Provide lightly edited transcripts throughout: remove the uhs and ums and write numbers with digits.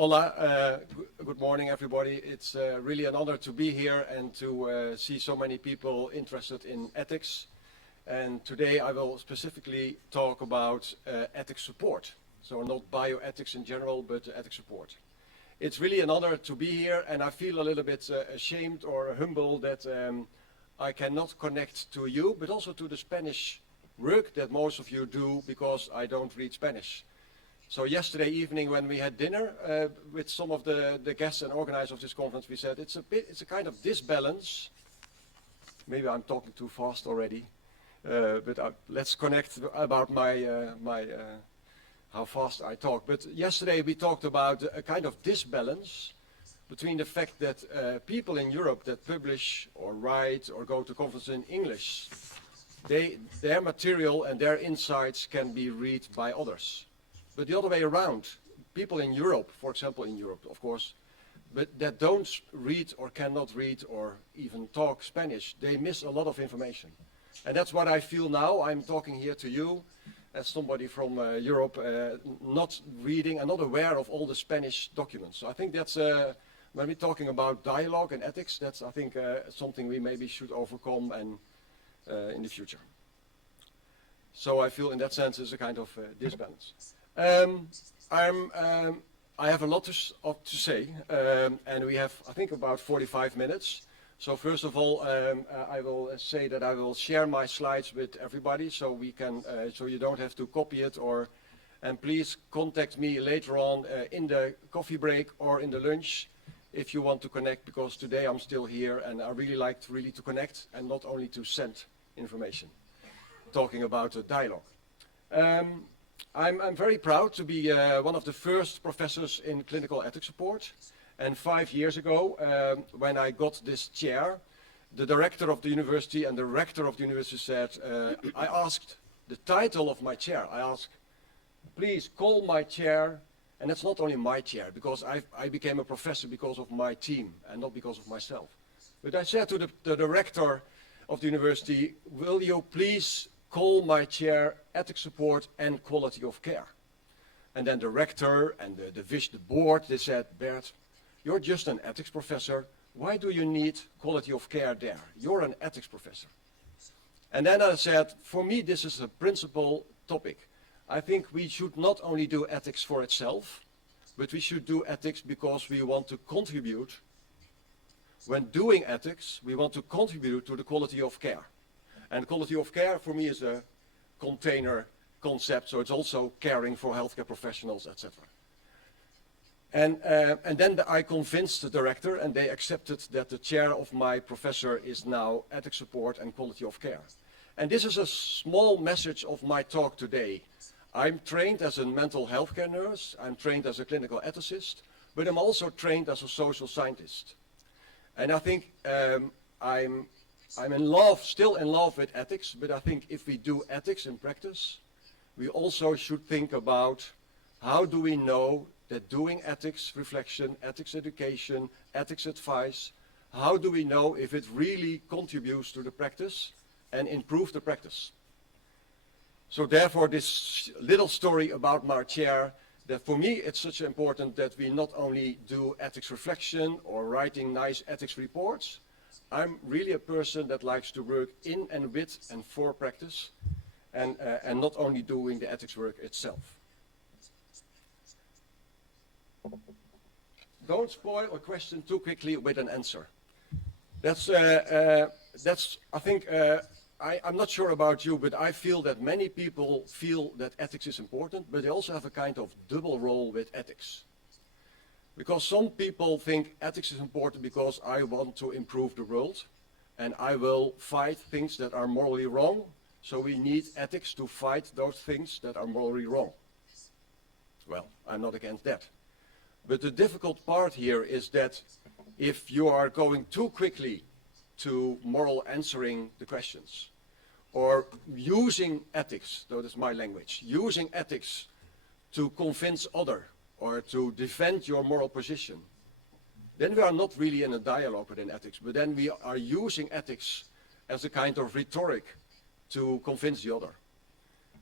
Hola, good morning everybody. It's really an honor to be here and to see so many people interested in ethics. And today I will specifically talk about ethics support. So not bioethics in general, but ethics support. It's really an honor to be here, and I feel a little bit ashamed or humble that I cannot connect to you, but also to the Spanish work that most of you do, because I don't read Spanish. So yesterday evening when we had dinner with some of the guests and organizers of this conference, we said it's a kind of disbalance. Maybe I'm talking too fast already, but let's connect about how fast I talk. But yesterday we talked about a kind of disbalance between the fact that people in Europe that publish or write or go to conferences in English, their material and their insights can be read by others. But the other way around, people in Europe, for example in Europe, of course, but that don't read or cannot read or even talk Spanish, they miss a lot of information. And that's what I feel now. I'm talking here to you as somebody from Europe, not reading and not aware of all the Spanish documents. So I think that's, when we're talking about dialogue and ethics, that's, I think, something we maybe should overcome and in the future. So I feel in that sense it's a kind of disbalance. I have a lot to say, and we have, I think, about 45 minutes. So first of all, I will say that I will share my slides with everybody, so we can, so you don't have to copy it, and please contact me later on in the coffee break or in the lunch if you want to connect, because today I'm still here, and I really like to connect and not only to send information. Talking about a dialogue. I'm very proud to be one of the first professors in clinical ethics support. And 5 years ago, when I got this chair, the director of the university and the rector of the university said, I asked the title of my chair. I asked, please call my chair, and it's not only my chair, because I became a professor because of my team and not because of myself. But I said to the director of the university, will you please call my chair ethics support and quality of care? And then the rector and the board, they said, Bert, you're just an ethics professor. Why do you need quality of care there? You're an ethics professor. And then I said, for me, this is a principal topic. I think we should not only do ethics for itself, but we should do ethics because we want to contribute. When doing ethics, we want to contribute to the quality of care. And quality of care for me is a container concept, so it's also caring for healthcare professionals, etc. And then I convinced the director, and they accepted that the chair of my professor is now ethics support and quality of care. And this is a small message of my talk today. I'm trained as a mental health care nurse, I'm trained as a clinical ethicist, but I'm also trained as a social scientist. And I think I'm in love, still in love with ethics, but I think if we do ethics in practice, we also should think about how do we know that doing ethics reflection, ethics education, ethics advice, how do we know if it really contributes to the practice and improve the practice? So therefore this little story about my chair, that for me it's such important that we not only do ethics reflection or writing nice ethics reports. I'm really a person that likes to work in and with and for practice, and not only doing the ethics work itself. Don't spoil a question too quickly with an answer. That's I think, I'm not sure about you, but I feel that many people feel that ethics is important, but they also have a kind of double role with ethics. Because some people think ethics is important because I want to improve the world and I will fight things that are morally wrong. So we need ethics to fight those things that are morally wrong. Well, I'm not against that. But the difficult part here is that if you are going too quickly to moral answering the questions, or using ethics, though that's my language, using ethics to convince others, or to defend your moral position, then we are not really in a dialogue within ethics, but then we are using ethics as a kind of rhetoric to convince the other.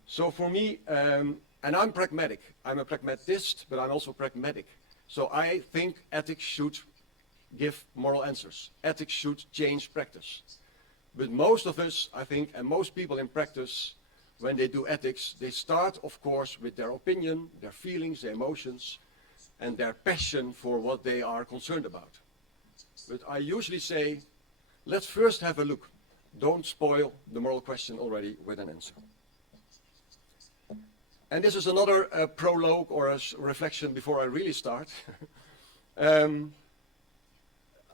So for me, and I'm pragmatic, I'm a pragmatist, but I'm also pragmatic. So I think ethics should give moral answers. Ethics should change practice. But most of us, I think, and most people in practice, when they do ethics, they start, of course, with their opinion, their feelings, their emotions, and their passion for what they are concerned about. But I usually say, let's first have a look. Don't spoil the moral question already with an answer. And this is another prologue or a reflection before I really start.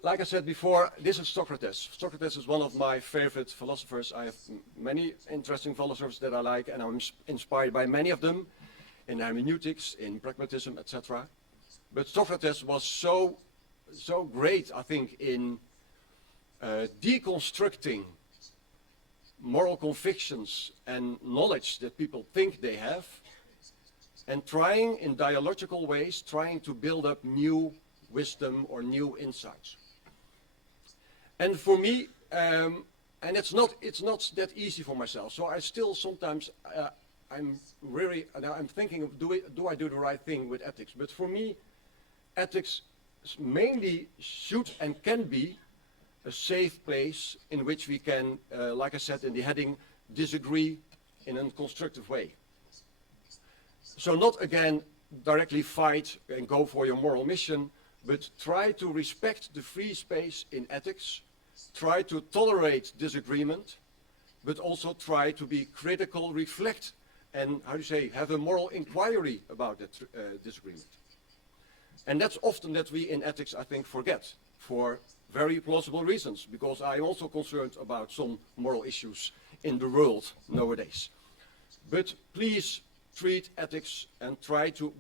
Like I said before, this is Socrates. Socrates is one of my favorite philosophers. I have many interesting philosophers that I like, and I'm inspired by many of them in hermeneutics, in pragmatism, etc. But Socrates was so great, I think, in deconstructing moral convictions and knowledge that people think they have, and trying in dialogical ways, trying to build up new wisdom or new insights. And for me, and it's not that easy for myself. So I still sometimes I'm thinking of do I do the right thing with ethics? But for me, ethics mainly should and can be a safe place in which we can, like I said in the heading, disagree in a constructive way. So not again directly fight and go for your moral mission, but try to respect the free space in ethics, try to tolerate disagreement, but also try to be critical, reflect, and have a moral inquiry about that disagreement. And that's often that we in ethics, I think, forget for very plausible reasons, because I'm also concerned about some moral issues in the world nowadays. But please treat ethics and try to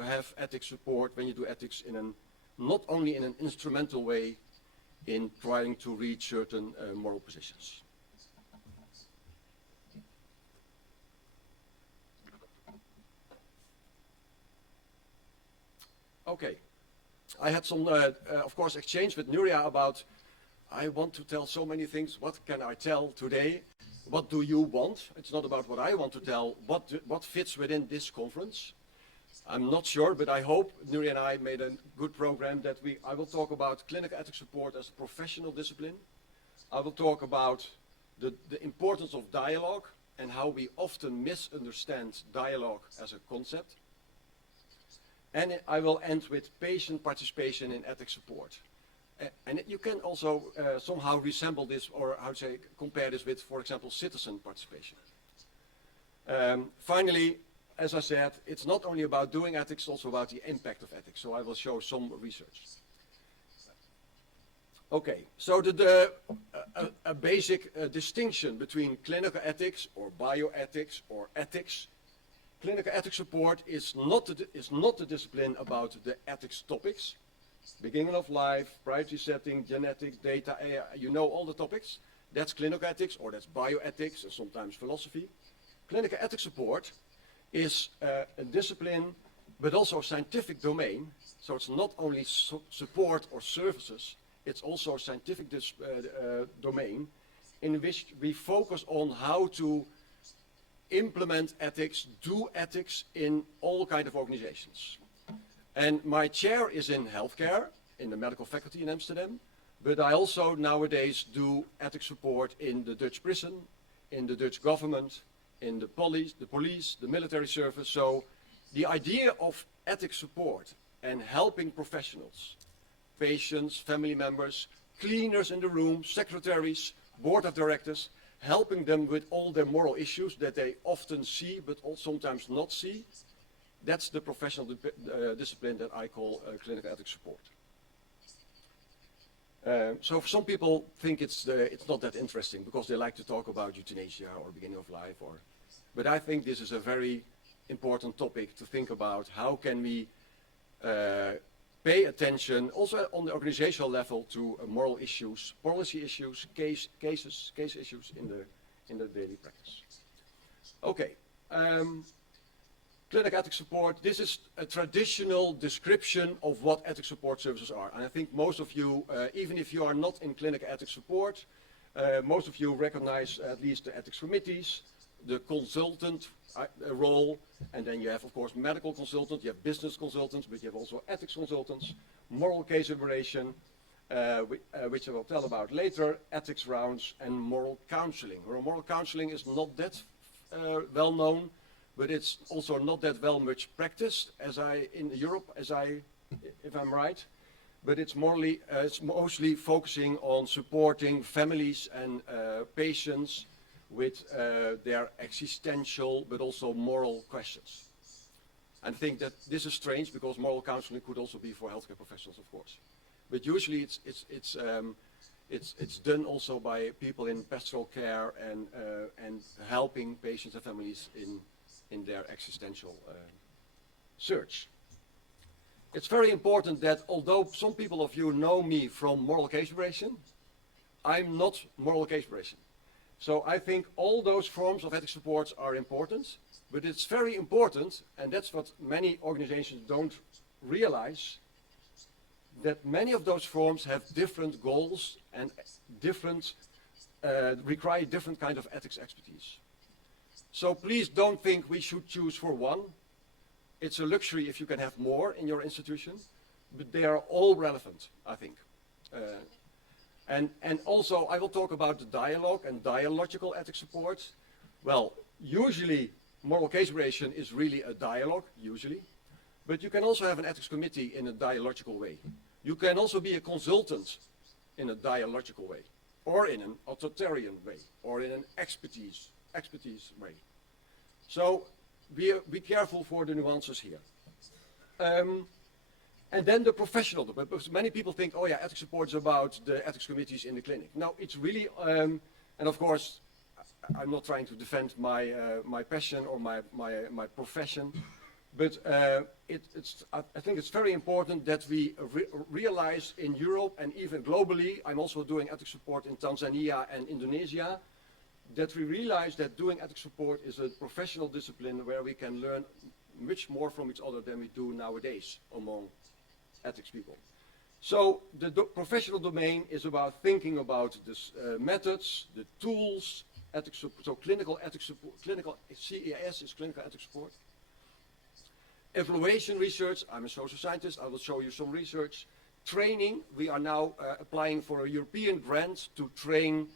have ethics support when you do ethics in not only in an instrumental way in trying to reach certain moral positions. Okay, I had some, of course, exchange with Nuria about, I want to tell so many things, what can I tell today? What do you want? It's not about what I want to tell, what fits within this conference. I'm not sure, but I hope Nuria and I made a good program that I will talk about clinical ethics support as a professional discipline. I will talk about the importance of dialogue and how we often misunderstand dialogue as a concept. And I will end with patient participation in ethics support. And you can also somehow resemble this, or compare this with, for example, citizen participation. Finally, as I said, it's not only about doing ethics, it's also about the impact of ethics. So I will show some research. Okay, so a basic distinction between clinical ethics or bioethics or ethics. Clinical ethics support is not the discipline about the ethics topics. Beginning of life, priority setting, genetics, data, AI, you know all the topics. That's clinical ethics, or that's bioethics, and sometimes philosophy. Clinical ethics support is a discipline, but also a scientific domain. So it's not only support or services, it's also a scientific domain in which we focus on how to implement ethics, do ethics in all kinds of organizations. And my chair is in healthcare, in the medical faculty in Amsterdam, but I also nowadays do ethics support in the Dutch prison, in the Dutch government, in the police, the military service. So the idea of ethics support and helping professionals, patients, family members, cleaners in the room, secretaries, board of directors, helping them with all their moral issues that they often see but sometimes not see. That's the professional discipline that I call clinical ethics support. So some people think it's not that interesting because they like to talk about euthanasia or beginning of life, but I think this is a very important topic to think about. How can we pay attention also on the organizational level to moral issues, policy issues, case issues in the daily practice. Okay. Clinical ethics support, this is a traditional description of what ethics support services are. And I think most of you, even if you are not in clinical ethics support, most of you recognize at least the ethics committees, the consultant role, and then you have, of course, medical consultants, you have business consultants, but you have also ethics consultants, moral case deliberation, which I will tell about later, ethics rounds, and moral counseling. Moral counseling is not that well known, but it's also not that well much practiced in Europe, if I'm right. But it's mostly focusing on supporting families and patients with their existential but also moral questions. And I think that this is strange because moral counseling could also be for healthcare professionals, of course. But usually it's done also by people in pastoral care and helping patients and families in their existential search. It's very important that although some people of you know me from moral case deliberation, I'm not moral case deliberation. So I think all those forms of ethics support are important, but it's very important, and that's what many organizations don't realize, that many of those forms have different goals and require different kind of ethics expertise. So please don't think we should choose for one. It's a luxury if you can have more in your institution, but they are all relevant, I think. And also I will talk about the dialogue and dialogical ethics support. Well, usually moral case deliberation is really a dialogue, usually, but you can also have an ethics committee in a dialogical way. You can also be a consultant in a dialogical way, or in an authoritarian way, or in an expertise way. So be careful for the nuances here. And then the professional, because many people think, oh yeah, ethics support is about the ethics committees in the clinic. No, it's really, and of course, I'm not trying to defend my passion or my profession, but I think it's very important that we realize in Europe and even globally, I'm also doing ethics support in Tanzania and Indonesia, that we realize that doing ethics support is a professional discipline where we can learn much more from each other than we do nowadays among ethics people. So the professional domain is about thinking about this methods, the tools, ethics support, so clinical ethics support, clinical CES is clinical ethics support. Evaluation research, I'm a social scientist, I will show you some research. Training, we are now applying for a European grant to train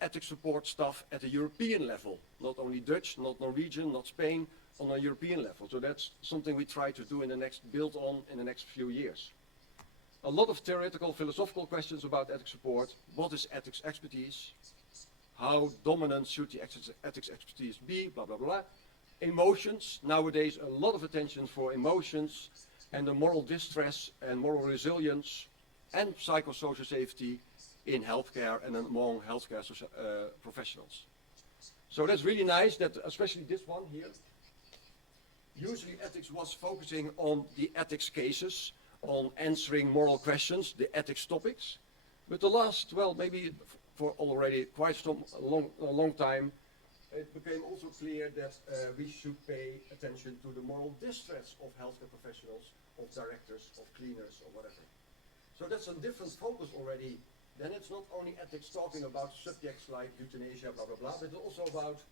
ethics support staff at a European level, not only Dutch, not Norwegian, not Spain, on a European level. So that's something we try to do build on in the next few years. A lot of theoretical, philosophical questions about ethics support. What is ethics expertise? How dominant should the ethics expertise be? Blah, blah, blah. Emotions, nowadays a lot of attention for emotions and the moral distress and moral resilience and psychosocial safety in healthcare and among healthcare professionals. So that's really nice that especially this one here, usually ethics was focusing on the ethics cases, on answering moral questions, the ethics topics. But the last, well, maybe for already quite a long time, it became also clear that we should pay attention to the moral distress of healthcare professionals, of directors, of cleaners, or whatever. So that's a different focus already. Then it's not only ethics talking about subjects like euthanasia, blah, blah, blah, but also about,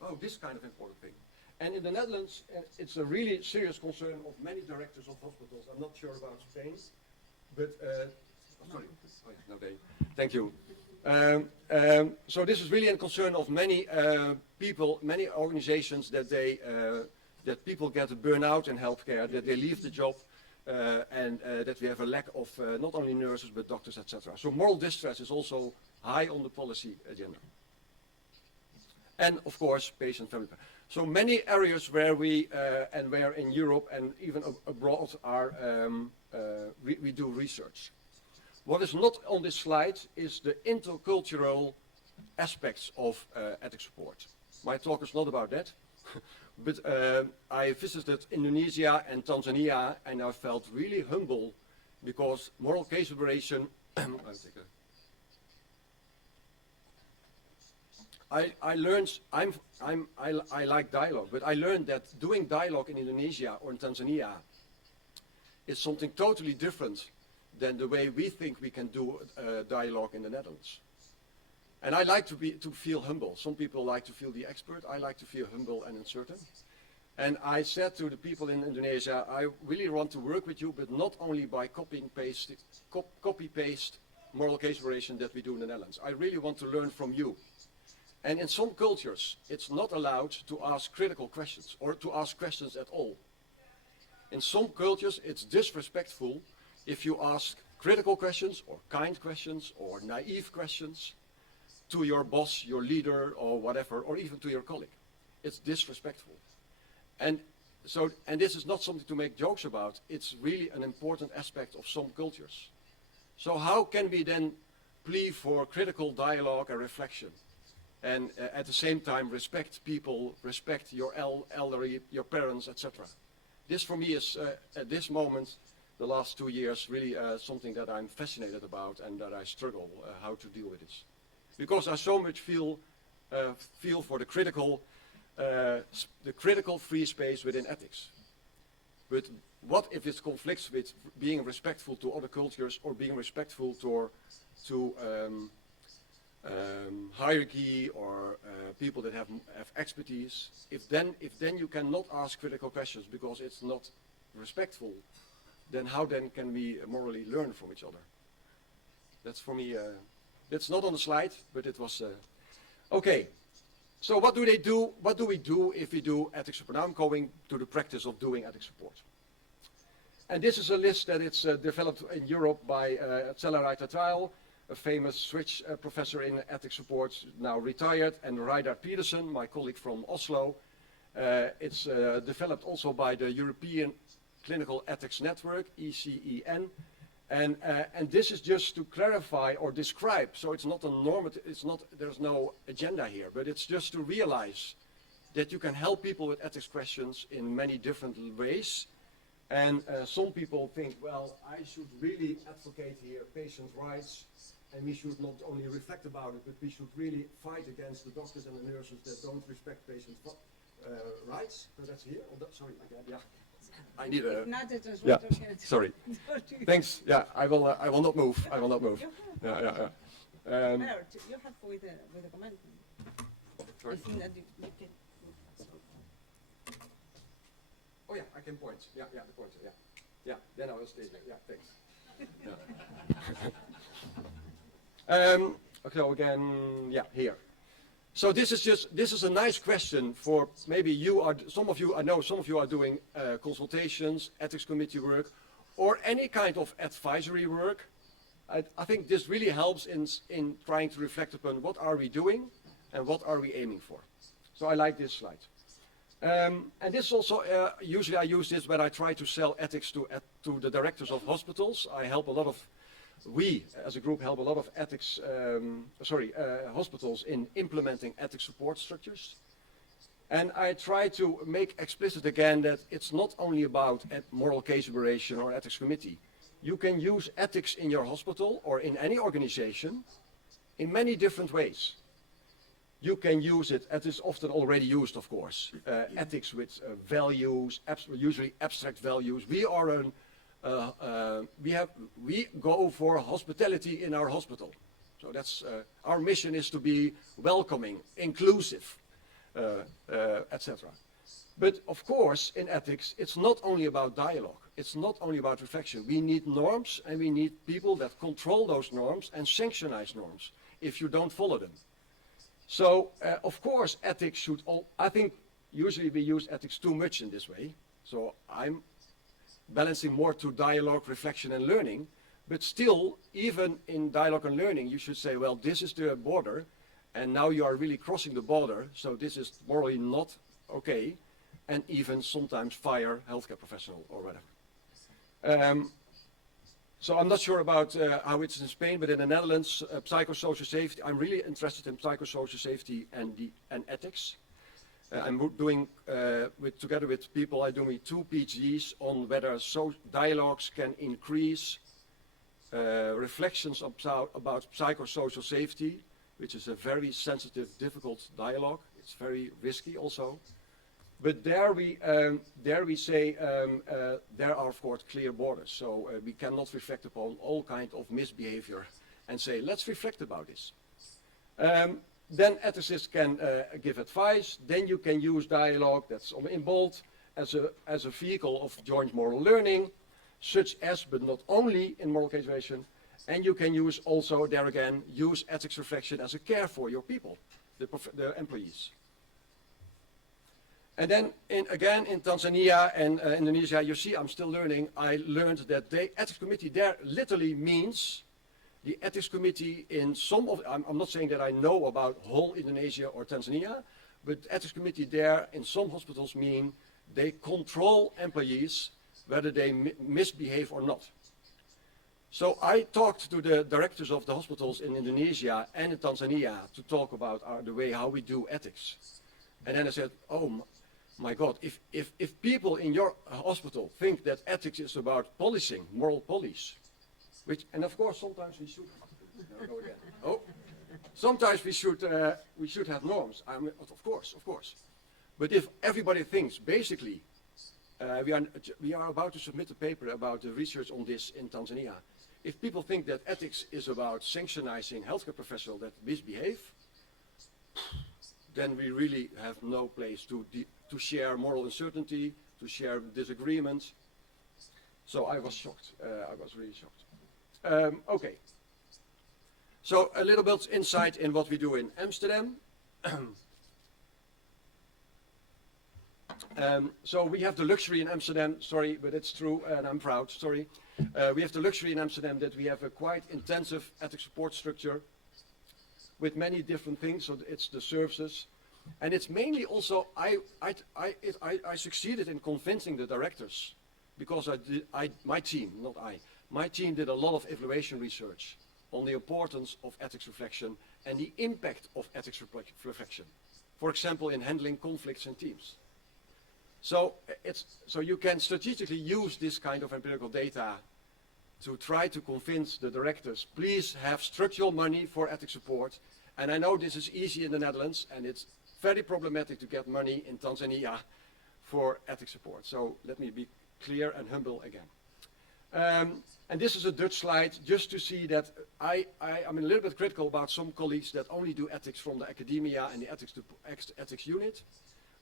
oh, this kind of important thing. And in the Netherlands, it's a really serious concern of many directors of hospitals. I'm not sure about Spain, but, sorry, oh, yeah, no, thank you. So this is really a concern of many people, many organizations that that people get a burnout in healthcare, that they leave the job, and that we have a lack of not only nurses but doctors, etc. So moral distress is also high on the policy agenda. And of course, patient family. So many areas where we and where in Europe and even abroad are we do research. What is not on this slide is the intercultural aspects of ethics support. My talk is not about that, but I visited Indonesia and Tanzania and I felt really humble because moral case deliberation, I learned, I like dialogue, but I learned that doing dialogue in Indonesia or in Tanzania is something totally different than the way we think we can do dialogue in the Netherlands. And I like to feel humble. Some people like to feel the expert. I like to feel humble and uncertain. And I said to the people in Indonesia, I really want to work with you, but not only by copy-paste moral case evaluation that we do in the Netherlands. I really want to learn from you. And in some cultures, it's not allowed to ask critical questions or to ask questions at all. In some cultures, it's disrespectful if you ask critical questions or kind questions or naive questions to your boss, your leader, or whatever, or even to your colleague. It's disrespectful. And this is not something to make jokes about. It's really an important aspect of some cultures. So how can we then plea for critical dialogue and reflection? And at the same time respect people, respect your elderly, your parents, etc. This for me is, at this moment, the last 2 years, really something that I'm fascinated about and that I struggle how to deal with this. Because I so much feel for the critical free space within ethics. But what if it conflicts with being respectful to other cultures or being respectful to hierarchy or people that have expertise? If then you cannot ask critical questions because it's not respectful, then how then can we morally learn from each other? That's for me. That's not on the slide, but it was okay. So what do they do? What do we do if we do ethics support? Now I'm going to the practice of doing ethics support. And this is a list that it's developed in Europe by Cellerite et al., a famous Swiss professor in ethics support, now retired, and Reidar Pedersen, my colleague from Oslo. It's developed also by the European Clinical Ethics Network, ECEN. And this is just to clarify or describe, so it's not a normative, there's no agenda here, but it's just to realize that you can help people with ethics questions in many different ways. And some people think, well, I should really advocate here patient rights, and we should not only reflect about it, but we should really fight against the doctors and the nurses that don't respect patient rights. So that's here. Oh, sorry, again, yeah. I need a. Yeah. Sorry. Thanks. Yeah, I will not move. I will not move. Yeah. Bert, you have with the comment. Sorry. I think that you can. Oh yeah, I can point. Yeah, the pointer. Yeah. Then I will stay there. Yeah, thanks. Yeah. Okay, again. Yeah, here. So this is a nice question for maybe some of you are doing consultations, ethics committee work, or any kind of advisory work. I think this really helps in trying to reflect upon what are we doing and what are we aiming for. So I like this slide. And this also, usually I use this when I try to sell ethics to the directors of hospitals. We, as a group, help a lot of hospitals in implementing ethics support structures. And I try to make explicit again that it's not only about moral case evaluation or ethics committee. You can use ethics in your hospital or in any organization in many different ways. You can use it, it is often already used, of course, ethics with values, usually abstract values. We go for hospitality in our hospital. So that's our mission is to be welcoming, inclusive, etc. But of course, in ethics, it's not only about dialogue. It's not only about reflection. We need norms, and we need people that control those norms and sanctionize norms if you don't follow them. So, of course, ethics should I think usually we use ethics too much in this way. So I'm balancing more to dialogue, reflection, and learning. But still, even in dialogue and learning, you should say, well, this is the border, and now you are really crossing the border, so this is morally not okay, and even sometimes fire healthcare professional or whatever. So I'm not sure about how it's in Spain, but in the Netherlands, psychosocial safety, I'm really interested in psychosocial safety and ethics. I'm doing, together with people, I'm doing 2 PhDs on whether dialogues can increase reflections about psychosocial safety, which is a very sensitive, difficult dialogue. It's very risky also. But there we say there are, of course, clear borders. So we cannot reflect upon all kinds of misbehavior and say, let's reflect about this. Then ethicists can give advice. Then you can use dialogue, that's in bold, as a vehicle of joint moral learning, such as, but not only in moral casuation. And you can use also, there again, use ethics reflection as a care for your people, the employees. And then, again, in Tanzania and Indonesia, you see, I'm still learning, I learned that the ethics committee there literally means the ethics committee in some of, I'm not saying that I know about whole Indonesia or Tanzania, but ethics committee there in some hospitals mean they control employees whether they misbehave or not. So I talked to the directors of the hospitals in Indonesia and in Tanzania to talk about the way how we do ethics. And then I said, oh my God, if people in your hospital think that ethics is about policing, moral police, which, and of course sometimes we should, no, go again. Oh, sometimes we should have norms, of course. But if everybody thinks, basically, we are about to submit a paper about the research on this in Tanzania. If people think that ethics is about sanctioning healthcare professionals that misbehave, then we really have no place to share moral uncertainty, to share disagreements. So I was shocked. I was really shocked. Okay. So a little bit insight in what we do in Amsterdam. So we have the luxury in Amsterdam, sorry, but it's true, and I'm proud, sorry. We have the luxury in Amsterdam that we have a quite intensive ethics support structure with many different things, so it's the services. And it's mainly also, I succeeded in convincing the directors, because my team did a lot of evaluation research on the importance of ethics reflection and the impact of ethics reflection. For example, in handling conflicts in teams. So you can strategically use this kind of empirical data to try to convince the directors, please have structural money for ethics support. And I know this is easy in the Netherlands, and it's very problematic to get money in Tanzania for ethics support. So let me be clear and humble again. And this is a Dutch slide just to see that I'm a little bit critical about some colleagues that only do ethics from the academia and the ethics unit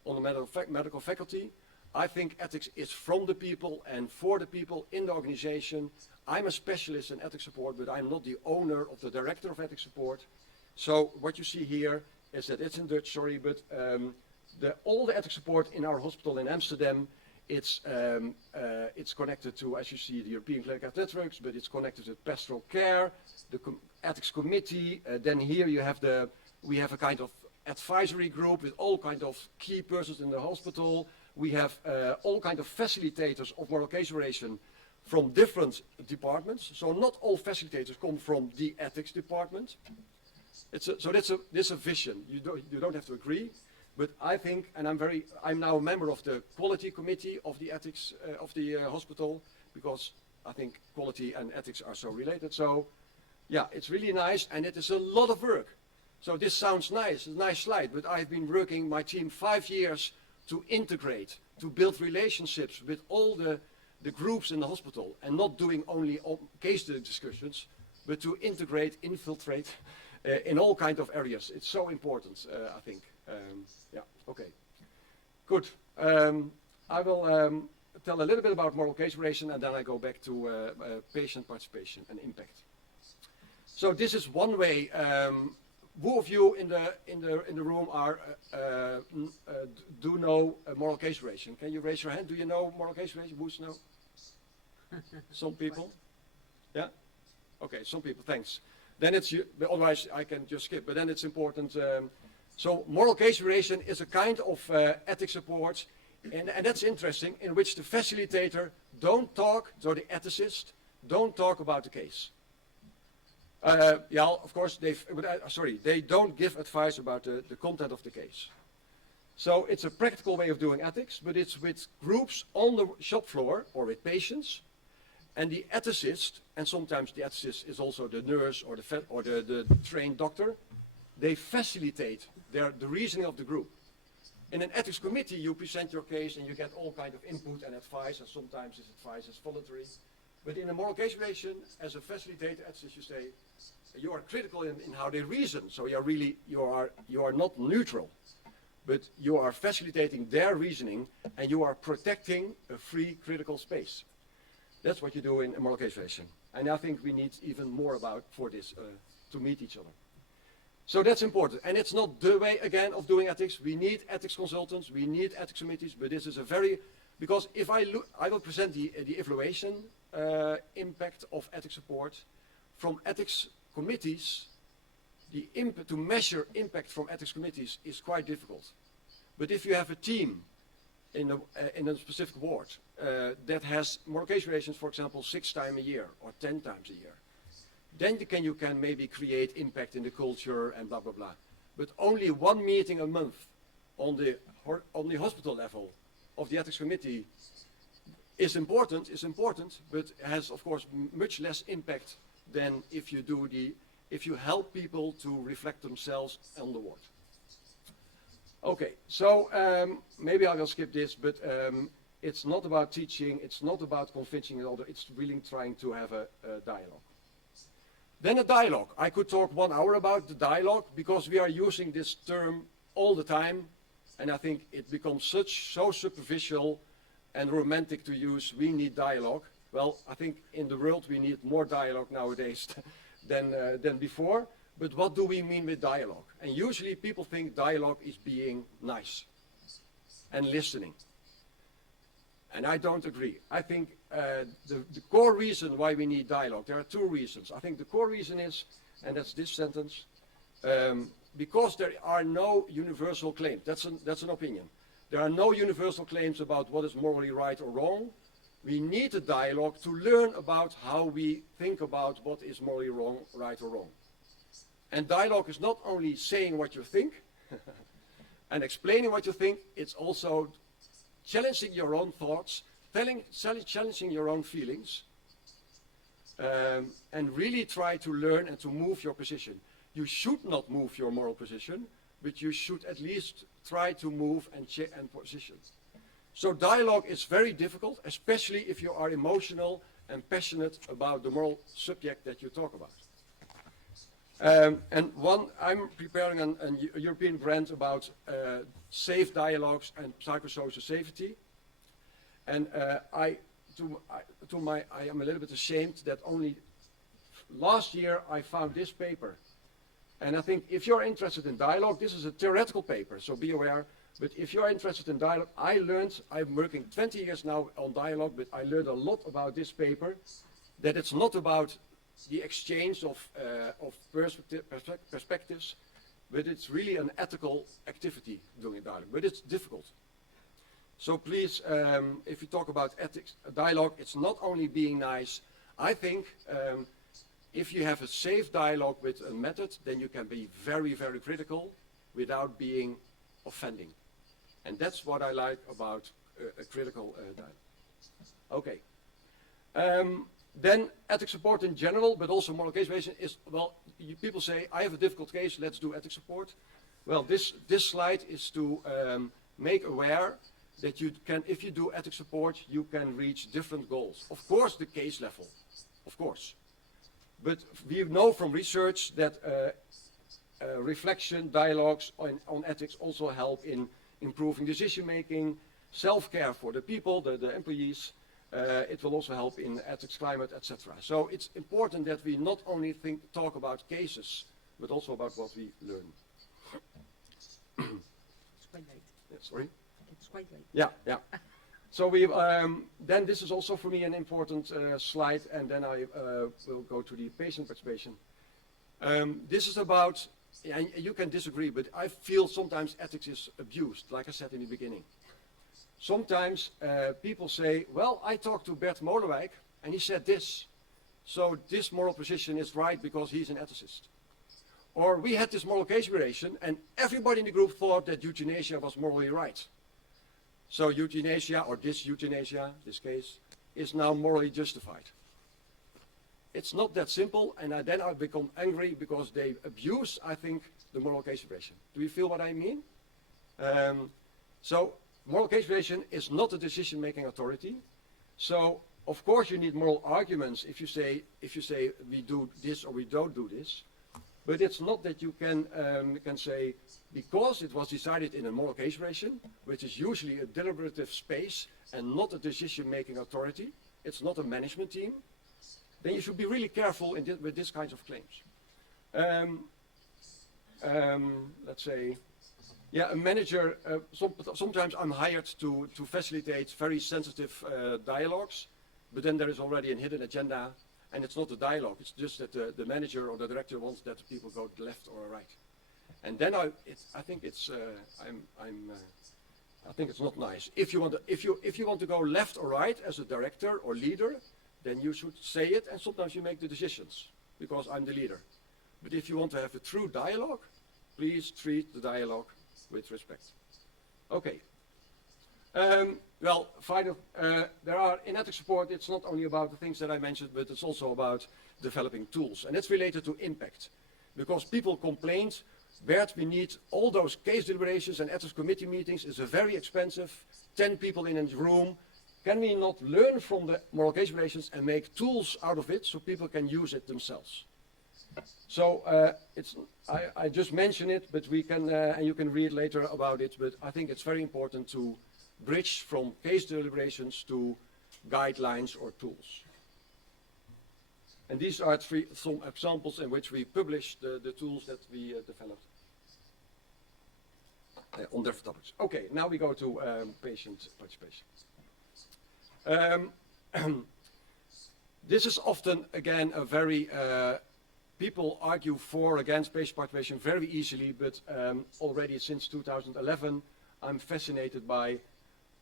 on the medical faculty. I think ethics is from the people and for the people in the organization. I'm a specialist in ethics support, but I'm not the owner of the director of ethics support. So what you see here is that it's in Dutch, sorry, but all the ethics support in our hospital in Amsterdam, it's connected to, as you see, the European Clinical Networks, but it's connected to pastoral care, the ethics committee. Then here you have we have a kind of advisory group with all kind of key persons in the hospital. We have all kind of facilitators of moral case duration from different departments. So not all facilitators come from the ethics department. So that's a vision. You don't have to agree, but I think, and I'm now a member of the quality committee of the ethics of the hospital, because I think quality and ethics are so related. So yeah, it's really nice, and it is a lot of work. So this sounds nice, it's a nice slide, but I've been working my team 5 years to integrate, to build relationships with all the groups in the hospital, and not doing only case discussions, but to integrate, infiltrate in all kind of areas. It's so important, I think. Yeah, okay. Good. I will tell a little bit about moral case duration, and then I go back to patient participation and impact. So this is one way. Who of you in the room do know moral case duration? Can you raise your hand? Do you know moral case duration? Who's know? Some people. Yeah. Okay. Some people. Thanks. Then it's otherwise I can just skip. But then it's important. So moral case duration is a kind of ethics support, and that's interesting, in which the facilitator don't talk, so the ethicist don't talk about the case. Yeah, of course, they don't give advice about the content of the case. So it's a practical way of doing ethics, but it's with groups on the shop floor or with patients, and the ethicist, and sometimes the ethicist is also the nurse or the trained doctor. They facilitate the reasoning of the group. In an ethics committee, you present your case and you get all kind of input and advice, and sometimes this advice is voluntary. But in a moral case relation, as a facilitator, as you say, you are critical in how they reason. So you are not neutral, but you are facilitating their reasoning, and you are protecting a free critical space. That's what you do in a moral case relation. And I think we need even more for this to meet each other. So that's important. And it's not the way, again, of doing ethics. We need ethics consultants, we need ethics committees, but this is a very, because if I will present the evaluation impact of ethics support from ethics committees. To measure impact from ethics committees is quite difficult. But if you have a team in a specific ward that has moral case relations, for example, 6 times a year or 10 times a year, then you can maybe create impact in the culture and blah, blah, blah. But only 1 meeting a month on the hospital level of the ethics committee is important, but has, of course, much less impact than if you help people to reflect themselves on the ward. Okay, so maybe I will skip this, but it's not about teaching, it's not about convincing the other, it's really trying to have a dialogue. Then a dialogue. I could talk 1 hour about the dialogue because we are using this term all the time, and I think it becomes so superficial and romantic to use. We need dialogue. Well, I think in the world we need more dialogue nowadays than before. But what do we mean with dialogue? And usually people think dialogue is being nice and listening. And I don't agree. I think the core reason why we need dialogue, there are 2 reasons. I think the core reason is, and that's this sentence, because there are no universal claims. That's an opinion. There are no universal claims about what is morally right or wrong. We need a dialogue to learn about how we think about what is morally wrong, right or wrong. And dialogue is not only saying what you think and explaining what you think, it's also challenging your own thoughts, challenging your own feelings, and really try to learn and to move your position. You should not move your moral position, but you should at least try to move and position. So dialogue is very difficult, especially if you are emotional and passionate about the moral subject that you talk about. I'm preparing a European grant about safe dialogues and psychosocial safety. And I am a little bit ashamed that only last year I found this paper. And I think if you're interested in dialogue, this is a theoretical paper, so be aware. But if you're interested in dialogue, I'm working 20 years now on dialogue, but I learned a lot about this paper, that it's not about the exchange of perspectives, but it's really an ethical activity doing dialogue, but it's difficult. So please, if you talk about ethics, dialogue, it's not only being nice. I think if you have a safe dialogue with a method, then you can be very, very critical without being offending. And that's what I like about a critical dialogue. Okay. Then ethics support in general, but also moral case relation is, well, people say, I have a difficult case, let's do ethics support. Well, this slide is to make aware that you can, if you do ethics support, you can reach different goals. Of course, the case level, of course. But we know from research that reflection, dialogues on ethics also help in improving decision making, self-care for the people, the employees. It will also help in ethics climate, etc. So it's important that we not only talk about cases, but also about what we learn. It's quite late. Sorry? It's quite late. Yeah. So then this is also for me an important slide, and then I will go to the patient participation. This is about, and you can disagree, but I feel sometimes ethics is abused, like I said in the beginning. Sometimes people say, well, I talked to Bert Molewijk, and he said this. So this moral position is right because he's an ethicist. Or we had this moral case relation, and everybody in the group thought that euthanasia was morally right. So euthanasia, or this euthanasia, this case, is now morally justified. It's not that simple, and then I become angry because they abuse, I think, the moral case relation. Do you feel what I mean? So moral case relation is not a decision-making authority. So Of course, you need moral arguments if you say we do this or we don't do this, but it's not that you can say because it was decided in a moral case relation, which is usually a deliberative space and not a decision-making authority. It's not a management team. Then you should be really careful with these kinds of claims. Let's say, yeah, a manager. Sometimes I'm hired to facilitate very sensitive dialogues. But then there is already a hidden agenda, and it's not a dialogue. It's just that the manager or the director wants that people go left or right, and then I think it's I think it's not nice. If you want to go left or right as a director or leader, then you should say it, and sometimes you make the decisions because I'm the leader. But if you want to have a true dialogue, please treat the dialogue with respect. Okay. Well, final, there are, in ethics support, it's not only about the things that I mentioned, but it's also about developing tools. And it's related to impact. Because people complained, Bert, we need all those case deliberations and ethics committee meetings. It's a very expensive, 10 people in a room. Can we not learn from the moral case relations and make tools out of it so people can use it themselves? So I just mention it, but we can, and you can read later about it, but I think it's very important to bridge from case deliberations to guidelines or tools. And these are some examples in which we published the tools that we developed on different topics. Okay, now we go to patient participation. This is often, again, a very, people argue for, against patient participation very easily, but already since 2011, I'm fascinated by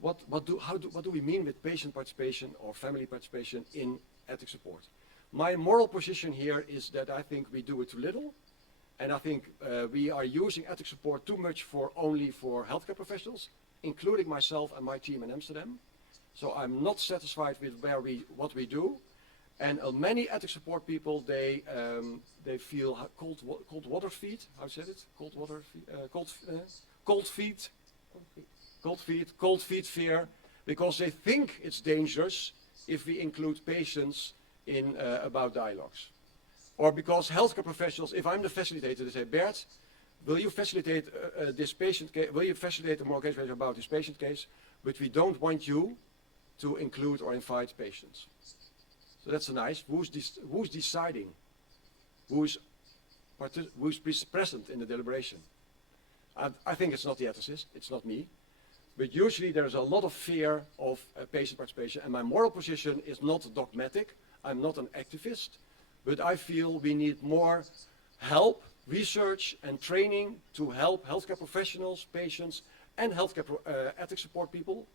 what do we mean with patient participation or family participation in ethics support. My moral position here is that I think we do it too little, and I think we are using ethics support too much only for healthcare professionals, including myself and my team in Amsterdam. So I'm not satisfied with what we do, and many ethics support people they feel cold water feet. How said it? Cold water feet. Cold feet fear, because they think it's dangerous if we include patients in about dialogues. Or because healthcare professionals, if I'm the facilitator, they say, Bert, will you facilitate this patient case, will you facilitate a moral case about this patient case, but we don't want you to include or invite patients. So that's nice. Who's deciding? Who's present in the deliberation? I think it's not the ethicist, it's not me. But usually there's a lot of fear of patient participation, and my moral position is not dogmatic. I'm not an activist, but I feel we need more help, research and training to help healthcare professionals, patients, and healthcare ethics support people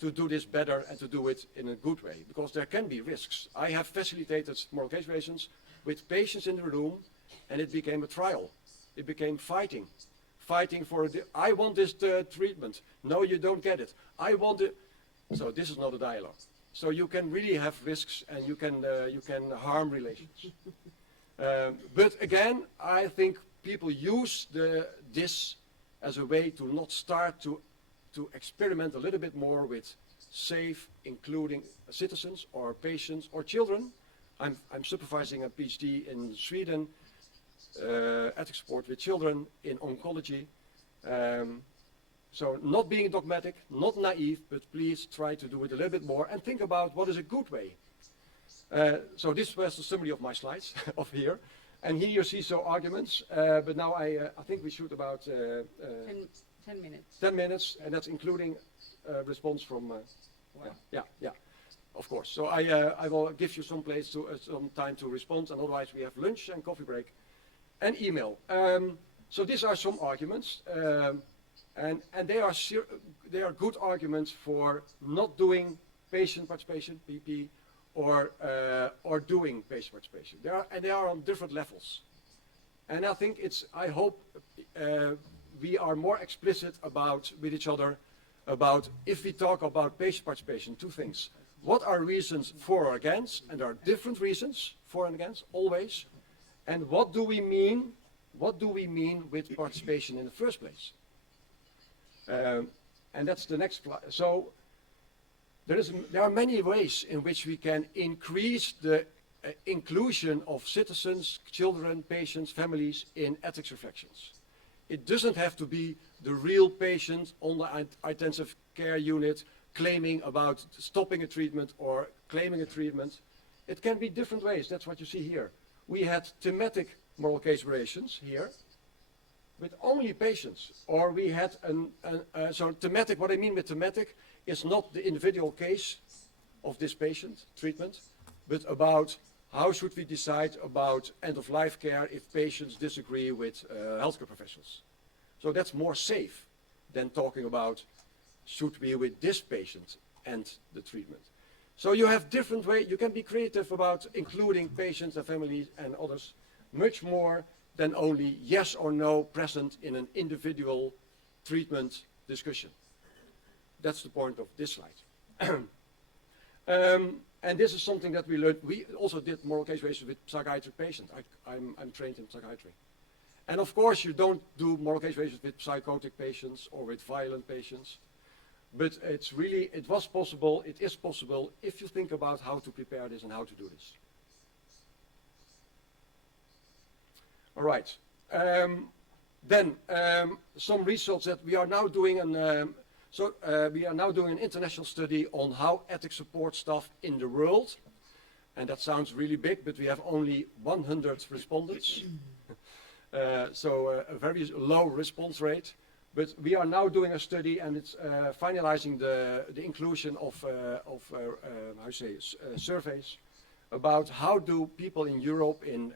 to do this better and to do it in a good way, because there can be risks. I have facilitated moral case relations with patients in the room, and it became a trial. It became fighting for I want this treatment. No, you don't get it. I want it. So this is not a dialogue. So you can really have risks, and you can harm relations. But again, I think people use this as a way to not start to experiment a little bit more with safe, including citizens or patients or children. I'm supervising a PhD in Sweden. Ethics support with children in oncology. So not being dogmatic, not naive, but please try to do it a little bit more and think about what is a good way. So this was the summary of my slides of here. And here you see some arguments, but now I think we shoot about 10 minutes. 10 minutes, and that's including response from, yeah, of course. So I will give you some time to respond, and otherwise we have lunch and coffee break. And email. So these are some arguments, and they are good arguments for not doing patient participation (PP) or doing patient participation. They are on different levels, and I think I hope we are more explicit with each other about if we talk about patient participation. Two things: what are reasons for or against, and there are different reasons for and against always. And what do we mean? What do we mean with participation in the first place? And that's the next slide. So there are many ways in which we can increase the inclusion of citizens, children, patients, families in ethics reflections. It doesn't have to be the real patient on the intensive care unit claiming about stopping a treatment or claiming a treatment. It can be different ways. That's what you see here. We had thematic moral case variations here with only patients, or we had so thematic. What I mean with thematic is not the individual case of this patient treatment, but about how should we decide about end-of-life care if patients disagree with healthcare professionals. So that's more safe than talking about should we with this patient end the treatment. So you have different ways. You can be creative about including patients and families and others much more than only yes or no present in an individual treatment discussion. That's the point of this slide. And this is something that we learned. We also did moral case variations with psychiatric patients. I'm trained in psychiatry. And of course, you don't do moral case variations with psychotic patients or with violent patients. But it is possible if you think about how to prepare this and how to do this. All right. Then some results that we are now doing we are now doing an international study on how ethics support staff in the world. And that sounds really big, but we have only 100 respondents. So a very low response rate. But we are now doing a study, and it's finalizing the inclusion of surveys about how do people in Europe, in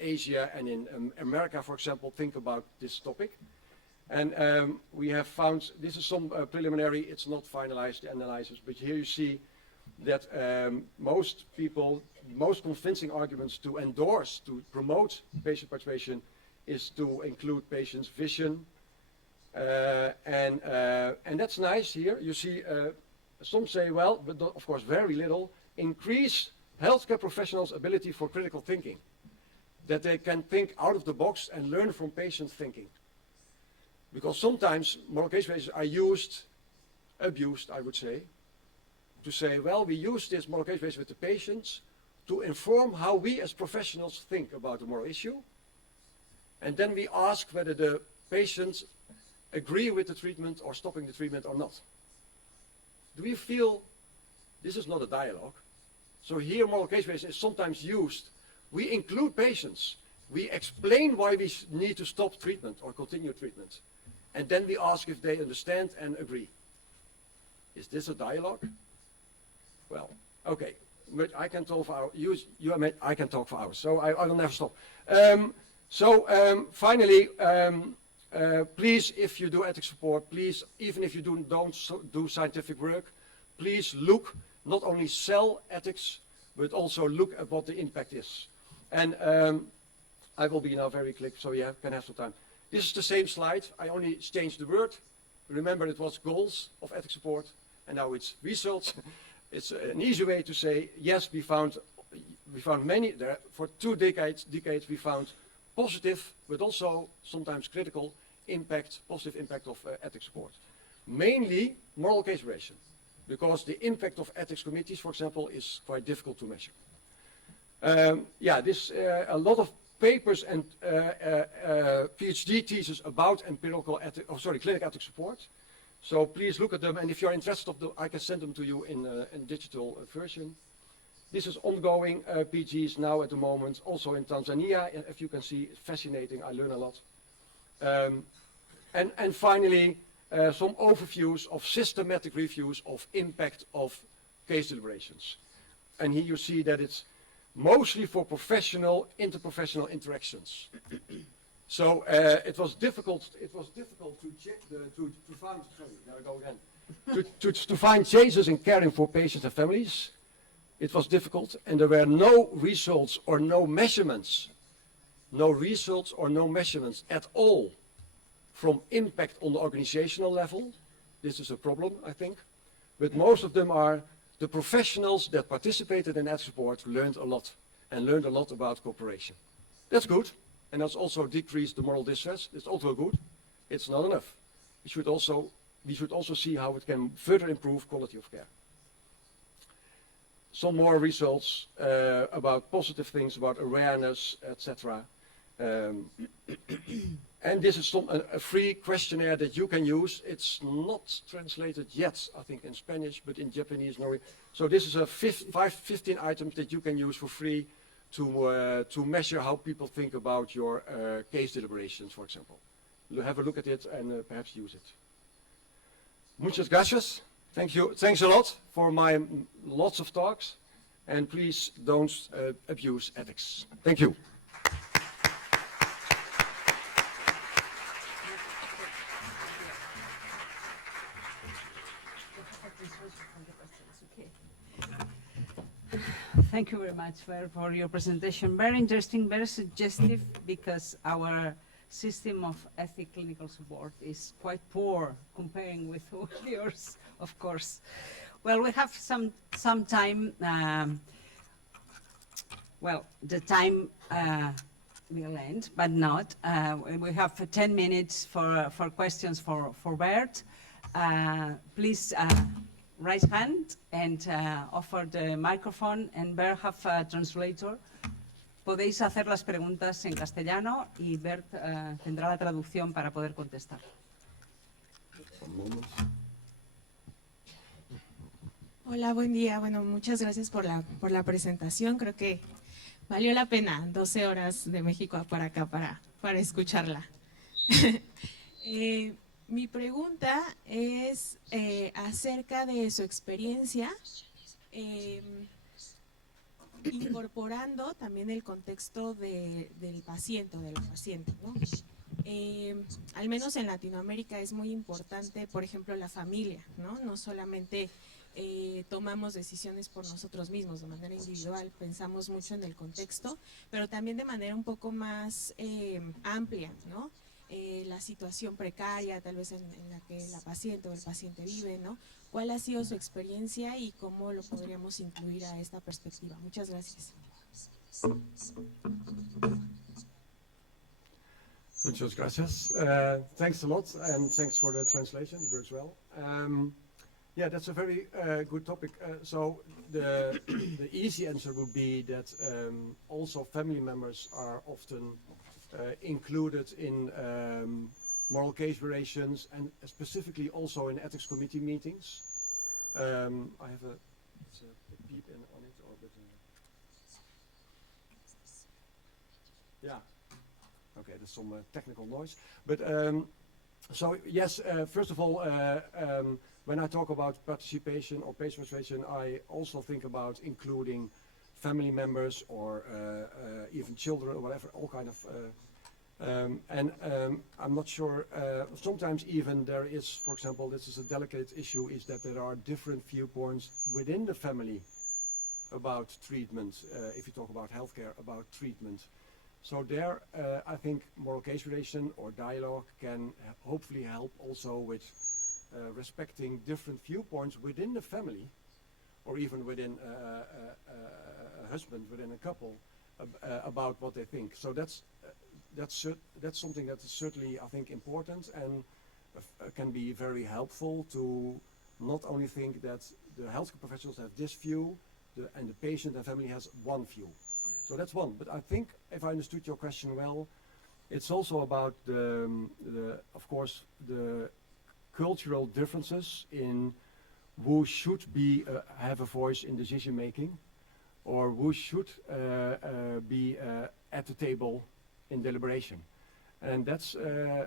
Asia, and in America, for example, think about this topic. And we have found, this is some preliminary, it's not finalized, the analysis, but here you see that most convincing arguments to endorse, to promote patient participation is to include patients' vision. And that's nice here. You see, some say, well, but of course very little, increase healthcare professionals' ability for critical thinking, that they can think out of the box and learn from patient thinking. Because sometimes moral case variations are abused, I would say, to say, well, we use this moral case variation with the patients to inform how we as professionals think about the moral issue. And then we ask whether the patients agree with the treatment or stopping the treatment or not. Do we feel this is not a dialogue? So here moral case variation is sometimes used. We include patients. We explain why we need to stop treatment or continue treatment. And then we ask if they understand and agree. Is this a dialogue? Well, okay. But I can talk for hours. I can talk for hours, so I will never stop. Finally, please, if you do ethics support, please, even if you don't do scientific work, please look, not only sell ethics, but also look at what the impact is. And I will be now very quick, so you can have some time. This is the same slide. I only changed the word. Remember, it was goals of ethics support, and now it's results. It's an easy way to say, yes, we found many, for 2 decades we found positive, but also sometimes critical positive impact of ethics support. Mainly moral case variation, because the impact of ethics committees, for example, is quite difficult to measure. A lot of papers and PhD theses about clinical ethics support. So please look at them, and if you're interested, I can send them to you in digital version. This is ongoing PGs now at the moment, also in Tanzania. If you can see, it's fascinating. I learn a lot. And finally, some overviews of systematic reviews of impact of case deliberations. And here you see that it's mostly for interprofessional interactions. So it was difficult to check to find cases in caring for patients and families. It was difficult, and there were no results or no measurements at all from impact on the organizational level. This is a problem, I think. But most of them are the professionals that participated in ethics support learned a lot about cooperation. That's good, and that's also decreased the moral distress. It's also good. It's not enough. We should also we should also see how it can further improve quality of care. Some more results about positive things, about awareness, etc. And this is a free questionnaire that you can use. It's not translated yet, I think, in Spanish, but in Japanese, Norwegian. So this is a 15 items that you can use for free to measure how people think about your case deliberations, for example. Have a look at it and perhaps use it. Muchas gracias. Thank you. Thanks a lot for my lots of talks. And please don't abuse ethics. Thank you. Thank you very much for your presentation. Very interesting, very suggestive, because our system of ethic clinical support is quite poor comparing with yours, of course. Well, we have some time. Well, the time will end, but not. We have 10 minutes for questions for Bert. Please raise hand and offer the microphone, and Bert have a translator. Podéis hacer las preguntas en castellano y Bert tendrá la traducción para poder contestar. Hola, buen día. Bueno, muchas gracias por la presentación. Creo que valió la pena 12 horas de México para acá para escucharla. Mi pregunta es acerca de su experiencia, incorporando también el contexto del paciente o de la paciente, ¿no? Al menos en Latinoamérica es muy importante, por ejemplo, la familia, ¿no? No solamente tomamos decisiones por nosotros mismos de manera individual, pensamos mucho en el contexto, pero también de manera un poco más amplia, ¿no? La situación precaria tal vez en la que la paciente o el paciente vive, ¿no? ¿Cuál ha sido su experiencia y cómo lo podríamos incluir a esta perspectiva? Muchas gracias. Muchas gracias. Thanks a lot, and thanks for the translation, works well. Yeah, that's a very good topic. So the easy answer would be that also family members are often included in moral case variations, and specifically also in ethics committee meetings. I have a beep on it, or but yeah. Okay, there's some technical noise. But so yes, first of all, when I talk about participation or patient participation, I also think about including family members or even children or whatever, all kind of. I'm not sure. Sometimes even there is, for example, this is a delicate issue, is that there are different viewpoints within the family about treatment. If you talk about healthcare, about treatment. So there, I think moral case variation or dialogue can hopefully help also with respecting different viewpoints within the family, or even within a husband, within a couple, about what they think. So that's something that is certainly, I think, important and can be very helpful to not only think that the healthcare professionals have this view and the patient and family has one view. So that's one. But I think, if I understood your question well, it's also about of course, the cultural differences in who should have a voice in decision making, or who should be at the table in deliberation. And that's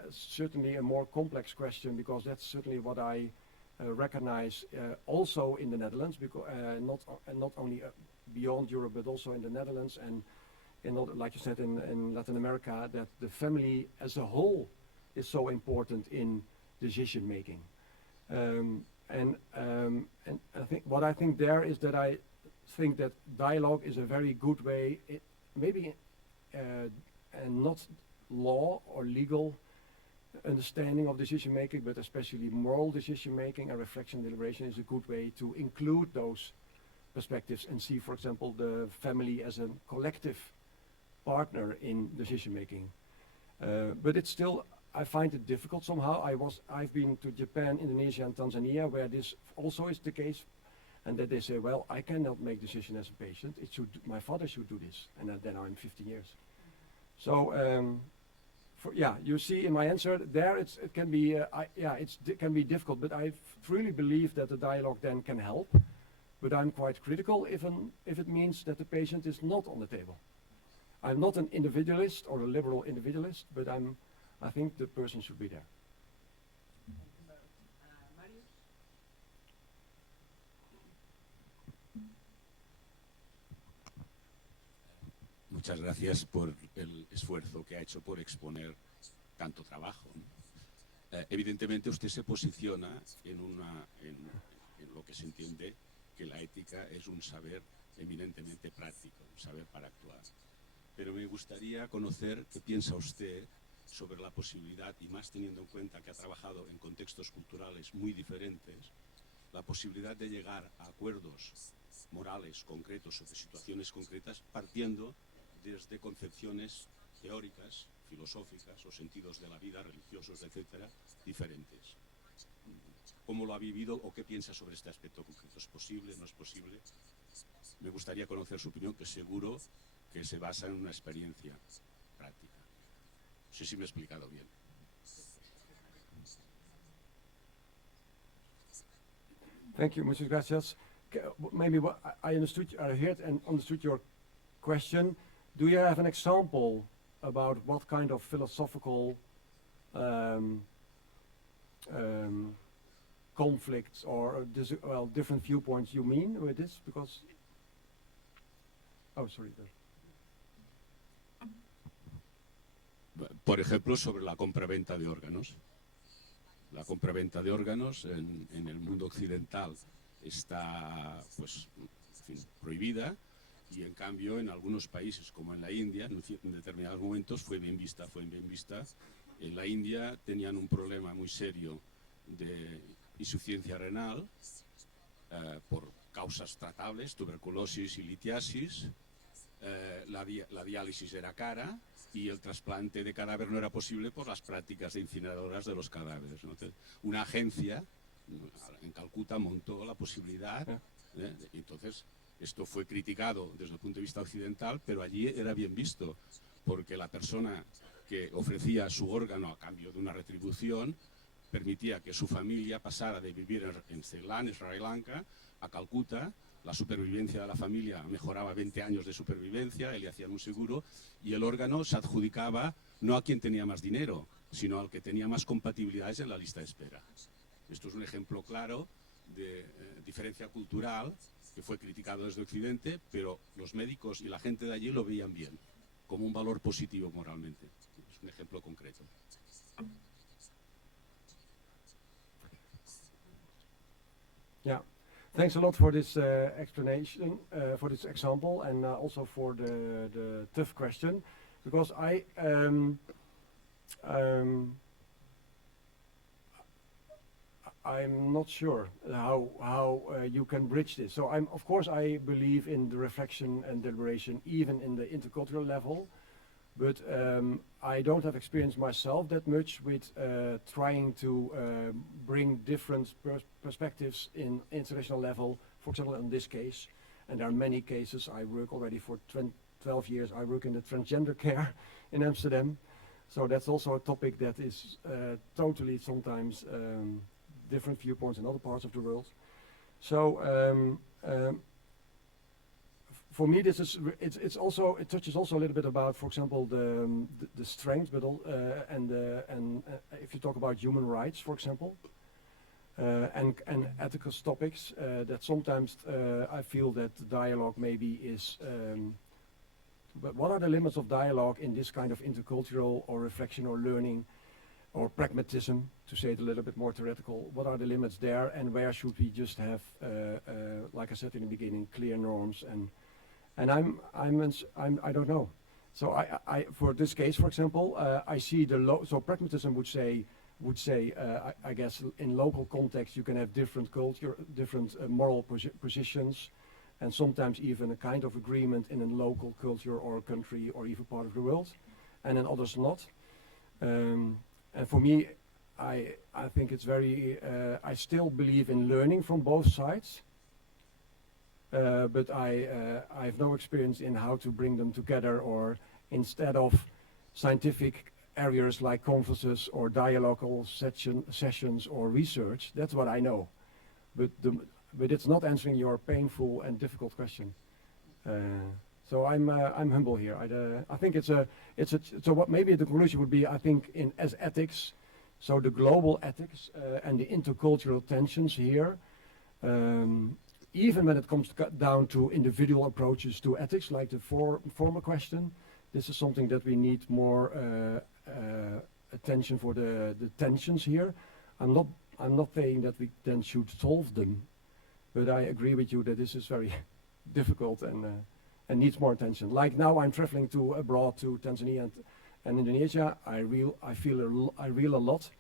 certainly a more complex question, because that's certainly what I recognize also in the Netherlands, because not only beyond Europe, but also in the Netherlands and like you said in Latin America, that the family as a whole is so important in decision making. And I think what I think there is that I think that dialogue is a very good way, maybe and not law or legal understanding of decision making, but especially moral decision making and reflection deliberation is a good way to include those perspectives and see, for example, the family as a collective partner in decision making. But it's still, I find it difficult somehow. I've been to Japan, Indonesia, and Tanzania, where this also is the case, and that they say, well, I cannot make decision as a patient. My father should do this, and then I'm 15 years. So, you see in my answer there, it can be, it can be difficult, but I really believe that the dialogue then can help. But I'm quite critical if it means that the patient is not on the table. I'm not an individualist or a liberal individualist, but I think the person should be there. Muchas gracias por el esfuerzo que ha hecho por exponer tanto trabajo, ¿no? Evidentemente usted se posiciona en lo que se entiende que la ética es un saber eminentemente práctico, un saber para actuar. Pero me gustaría conocer qué piensa usted sobre la posibilidad, y más teniendo en cuenta que ha trabajado en contextos culturales muy diferentes, la posibilidad de llegar a acuerdos morales concretos sobre situaciones concretas partiendo desde concepciones teóricas, filosóficas o sentidos de la vida, religiosos, etcétera, diferentes. ¿Cómo lo ha vivido o qué piensa sobre este aspecto concreto? ¿Es posible, no es posible? Me gustaría conocer su opinión, que seguro que se basa en una experiencia práctica. No sé si me he explicado bien. Thank you, muchas gracias. Maybe what I heard and understood your question. Do you have an example about what kind of philosophical conflicts or different viewpoints you mean with this? Because, sorry. Por ejemplo, sobre la compra-venta de órganos. La compra-venta de órganos en el mundo occidental está, pues, en fin, prohibida, y en cambio en algunos países, como en la India, en determinados momentos fue bien vista. En la India tenían un problema muy serio de insuficiencia renal por causas tratables, tuberculosis y litiasis. La diálisis era cara y el trasplante de cadáver no era posible por las prácticas de incineradoras de los cadáveres, ¿no? Entonces, una agencia en Calcuta montó la posibilidad, entonces esto fue criticado desde el punto de vista occidental, pero allí era bien visto, porque la persona que ofrecía su órgano a cambio de una retribución permitía que su familia pasara de vivir en Ceilán, Sri Lanka, a Calcuta. La supervivencia de la familia mejoraba 20 años de supervivencia, le hacían un seguro, y el órgano se adjudicaba no a quien tenía más dinero, sino al que tenía más compatibilidades en la lista de espera. Esto es un ejemplo claro de diferencia cultural que fue criticado desde Occidente, pero los médicos y la gente de allí lo veían bien, como un valor positivo moralmente. Es un ejemplo concreto. Yeah. Thanks a lot for this explanation, for this example, and also for the tough question, because I'm not sure how you can bridge this. So of course I believe in the reflection and deliberation, even in the intercultural level, but I don't have experience myself that much with trying to bring different perspectives in international level, for example in this case, and there are many cases. I work already for 12 years, I work in the transgender care in Amsterdam, so that's also a topic that is totally sometimes different viewpoints in other parts of the world. So for me, this is it touches also a little bit about, for example, the strength, but and if you talk about human rights, for example, and ethical topics, that sometimes I feel that dialogue maybe is. But what are the limits of dialogue in this kind of intercultural or reflection or learning or pragmatism, to say it a little bit more theoretical? What are the limits there, and where should we just have, like I said in the beginning, clear norms? And I don't know. So I for this case, for example, I see so pragmatism would say I guess in local context you can have different culture, different moral positions, and sometimes even a kind of agreement in a local culture or country or even part of the world, and then others not. And for me, I think it's very, I still believe in learning from both sides, but I have no experience in how to bring them together, or instead of scientific areas like conferences or dialogical sessions or research. That's what I know, but it's not answering your painful and difficult question. So I'm humble here. I think so what maybe the conclusion would be, I think as ethics, so the global ethics and the intercultural tensions here, even when it comes down to individual approaches to ethics, like the former question, this is something that we need more attention for the tensions here. I'm not saying that we then should solve them, but I agree with you that this is very difficult and needs more attention. Like now, I'm traveling abroad to Tanzania and Indonesia. I feel a lot,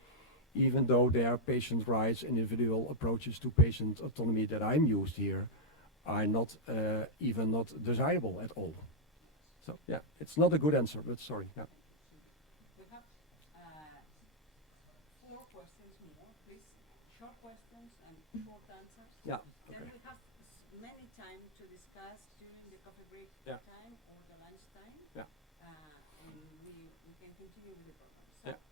even though their patient rights, individual approaches to patient autonomy that I'm used here are not even not desirable at all. So yeah, it's not a good answer, but sorry. Yeah. We have 4 questions more, please. Short questions and short answers. Yeah. Then Okay. we have many time to discuss during the coffee break Yeah. time or the lunch time. Yeah. And we can continue with the program. So, Yeah.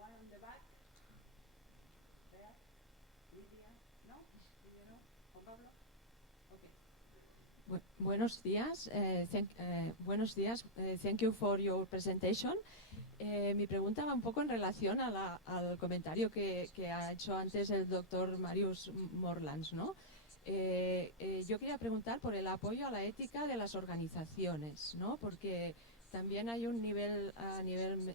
one on the back. There. Lydia. No? Do you know? Juan Pablo? Okay. Buenos días. Buenos días. Thank you for your presentation. Mi pregunta va un poco en relación al comentario que ha hecho antes el doctor Marius Morlands, ¿no? Yo quería preguntar por el apoyo a la ética de las organizaciones, ¿no? Porque también hay un nivel a nivel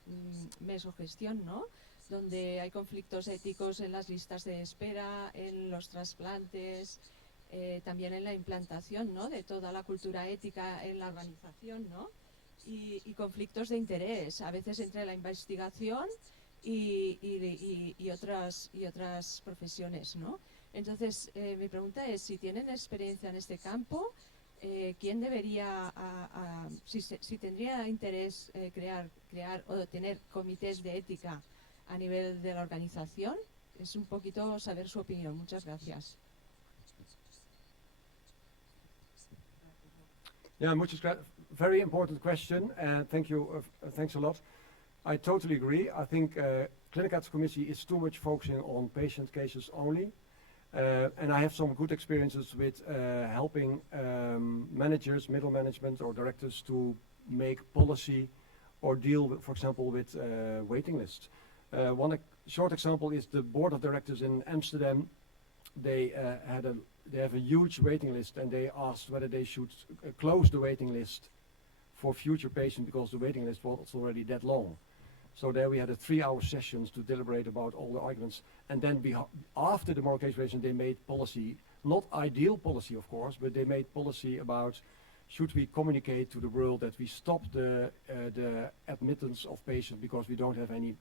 mesogestión, ¿no? Donde hay conflictos éticos en las listas de espera, en los trasplantes, también en la implantación, ¿no? De toda la cultura ética en la organización, ¿no? Y conflictos de interés, a veces entre la investigación y otras profesiones, ¿no? Entonces, mi pregunta es, si tienen experiencia en este campo, ¿quién debería, si tendría interés crear o tener comités de ética a nivel de la organización? Es un poquito saber su opinión. Muchas gracias. Yeah, very important question, and thank you. Thanks a lot. I totally agree. I think Clínica Committee is too much focusing on patient cases only, and I have some good experiences with helping managers, middle management, or directors to make policy or deal with, for example, with waiting lists. One short example is the board of directors in Amsterdam. They have a huge waiting list, and they asked whether they should close the waiting list for future patients because the waiting list was already that long. So there we had a 3-hour sessions to deliberate about all the arguments, and then after the moral case evaluation they made policy, not ideal policy of course, but they made policy about should we communicate to the world that we stop the admittance of patients because we don't have any.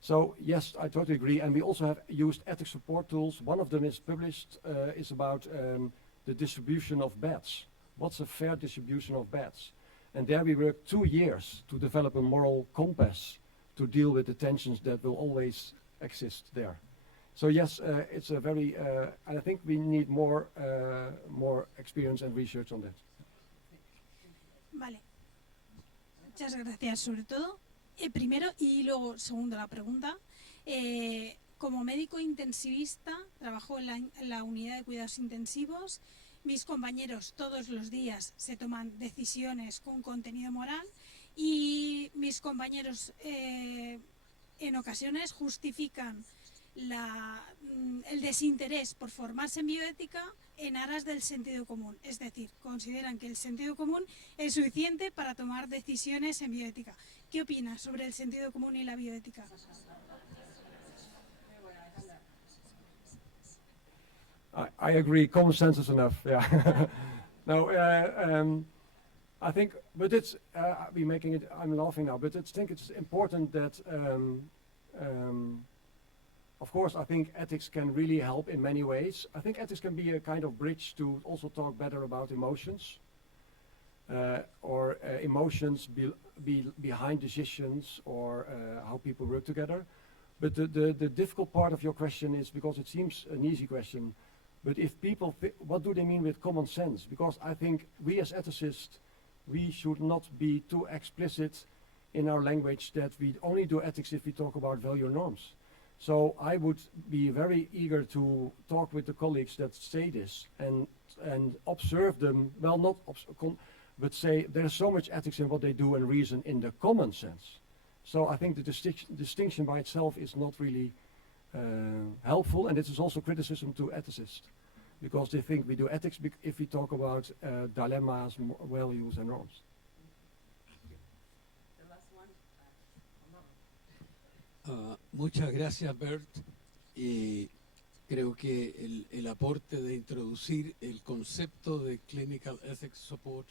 So yes, I totally agree, and we also have used ethics support tools. One of them is published, is about the distribution of beds. What's a fair distribution of beds? And there we worked 2 years to develop a moral compass to deal with the tensions that will always exist there. So yes, it's a very, and I think we need more experience and research on that. Vale. Muchas gracias. Sobre todo, primero y luego segundo la pregunta. Como médico intensivista, trabajo en la unidad de cuidados intensivos. Mis compañeros todos los días se toman decisiones con contenido moral y mis compañeros en ocasiones justifican el desinterés por formarse en bioética en aras del sentido común. Es decir, consideran que el sentido común es suficiente para tomar decisiones en bioética. ¿Qué opinas sobre el sentido común y la bioética? I agree, common sense is enough, yeah. No, I think, but it's, I'm laughing now, but I think it's important that, of course, I think ethics can really help in many ways. I think ethics can be a kind of bridge to also talk better about emotions. or emotions behind decisions, or how people work together. But the difficult part of your question is, because it seems an easy question, but if people, what do they mean with common sense? Because I think we as ethicists, we should not be too explicit in our language that we only do ethics if we talk about value norms. So I would be very eager to talk with the colleagues that say this and observe them, well, not but say there's so much ethics in what they do and reason in the common sense. So I think the distinction by itself is not really helpful, and this is also criticism to ethicists, because they think we do ethics if we talk about dilemmas, values and norms. Muchas gracias, Bert. Creo que el aporte de introducir el concepto de Clinical Ethics Support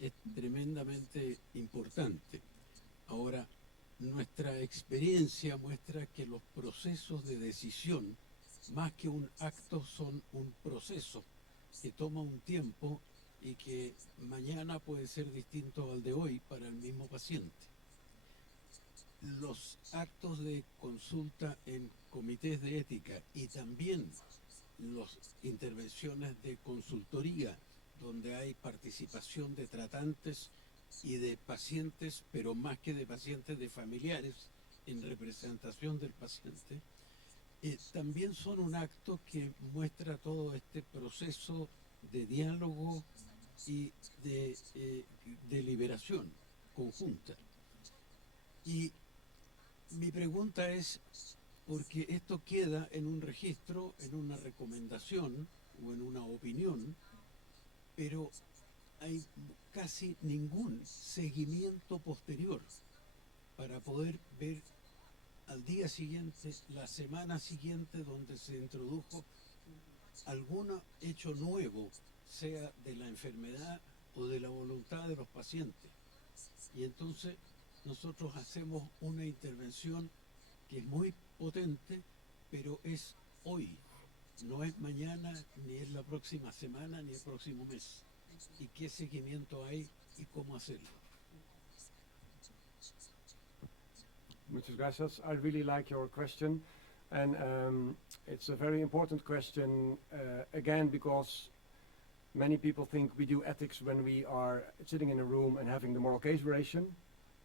es tremendamente importante. Ahora, nuestra experiencia muestra que los procesos de decisión, más que un acto, son un proceso que toma un tiempo y que mañana puede ser distinto al de hoy para el mismo paciente. Los actos de consulta en comités de ética y también las intervenciones de consultoría, donde hay participación de tratantes y de pacientes, pero más que de pacientes, de familiares en representación del paciente, también son un acto que muestra todo este proceso de diálogo y de deliberación conjunta. Y mi pregunta es, porque esto queda en un registro, en una recomendación o en una opinión, pero hay casi ningún seguimiento posterior para poder ver al día siguiente, la semana siguiente, donde se introdujo algún hecho nuevo, sea de la enfermedad o de la voluntad de los pacientes. Y entonces nosotros hacemos una intervención que es muy potente, pero es hoy, no es mañana, ni es la próxima semana, ni el próximo mes. ¿Y qué seguimiento hay y cómo hacerlo? Muchas gracias. I really like your question, and it's a very important question, again, because many people think we do ethics when we are sitting in a room and having the moral case variation,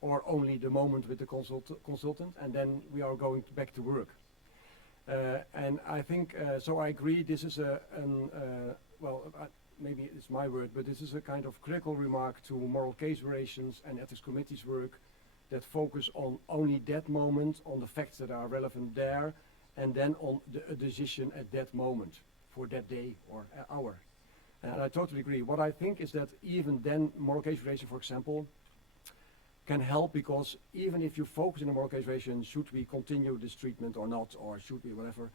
or only the moment with the consultant, and then we are going back to work. And I think, so I agree, this is maybe it's my word, but this is a kind of critical remark to moral case variations and ethics committees work that focus on only that moment, on the facts that are relevant there, and then on a decision at that moment for that day or hour. And I totally agree. What I think is that even then, moral case variation, for example, can help, because even if you focus in a moral case variation, should we continue this treatment or not, or should we whatever,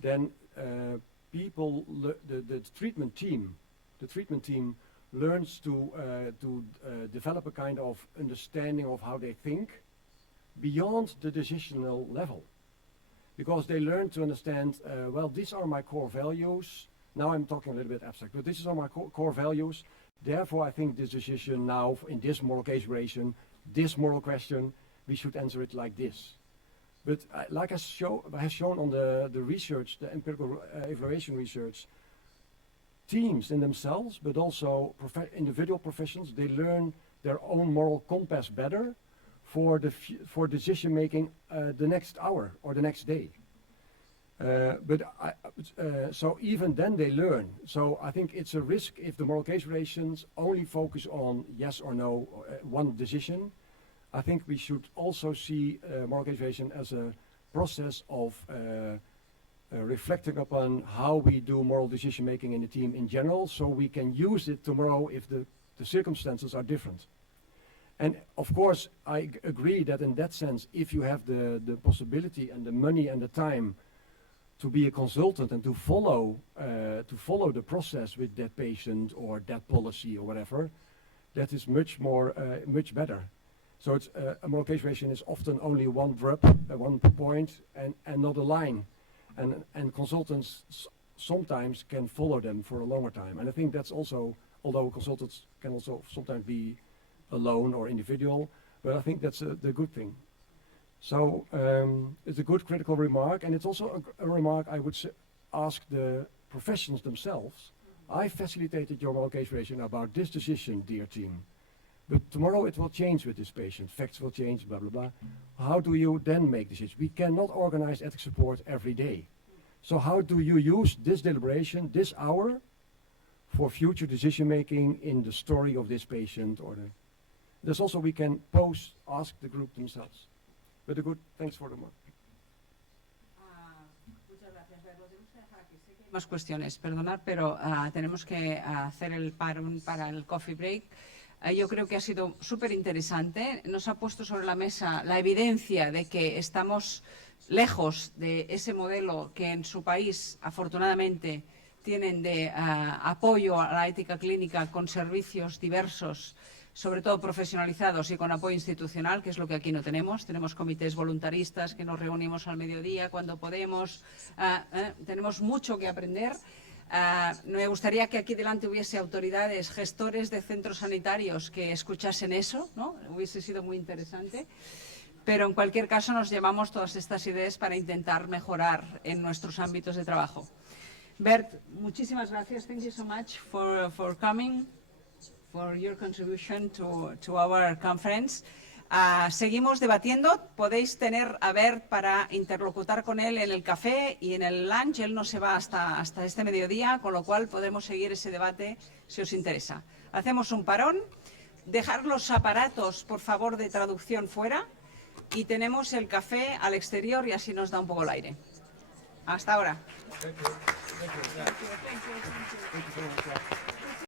then the treatment team learns to develop a kind of understanding of how they think beyond the decisional level, because they learn to understand, well, these are my core values. Now I'm talking a little bit abstract, but these are my core values. Therefore, I think this decision now in this moral case variation, this moral question, we should answer it like this. But like I have shown on the research, the empirical evaluation research, teams in themselves, but also individual professions, they learn their own moral compass better for decision making the next hour or the next day. So even then they learn. So I think it's a risk if the moral case variations only focus on yes or no, one decision. I think we should also see moral case variation as a process of reflecting upon how we do moral decision making in the team in general, so we can use it tomorrow if the circumstances are different. And of course, I agree that in that sense, if you have the possibility and the money and the time to be a consultant and to follow the process with that patient or that policy or whatever, that is much better. So it's a moral case variation is often only one verb, one point, and not a line, and consultants sometimes can follow them for a longer time. And I think that's also although consultants can also sometimes be alone or individual, but I think that's the good thing. So it's a good critical remark, and it's also a remark I would ask the professions themselves. I facilitated your moral case ratio about this decision, dear team. But tomorrow it will change with this patient. Facts will change, blah, blah, blah. How do you then make decisions? We cannot organize ethics support every day. So how do you use this deliberation, this hour, for future decision making in the story of this patient? There's also we can ask the group themselves. But a good, thanks for the mark. Muchas gracias. Lo tenemos que dejar aquí. Sé que hay más cuestiones, perdonad, pero tenemos que hacer el parón para el coffee break. Yo creo que ha sido súper interesante. Nos ha puesto sobre la mesa la evidencia de que estamos lejos de ese modelo que en su país, afortunadamente, tienen de apoyo a la ética clínica con servicios diversos, sobre todo profesionalizados y con apoyo institucional, que es lo que aquí no tenemos. Tenemos comités voluntaristas que nos reunimos al mediodía cuando podemos. Tenemos mucho que aprender. Me gustaría que aquí delante hubiese autoridades, gestores de centros sanitarios que escuchasen eso, ¿no? Hubiese sido muy interesante. Pero en cualquier caso nos llevamos todas estas ideas para intentar mejorar en nuestros ámbitos de trabajo. Bert, muchísimas gracias. Thank you so much for coming, for your contribution to our conference. Seguimos debatiendo. Podéis tener a Bert para interlocutar con él en el café y en el lunch. Él no se va hasta este mediodía, con lo cual podemos seguir ese debate si os interesa. Hacemos un parón. Dejar los aparatos, por favor, de traducción fuera. Y tenemos el café al exterior y así nos da un poco el aire. Hasta ahora. Thank you. Thank you. Yeah. Thank you. Thank you. Thank you very much.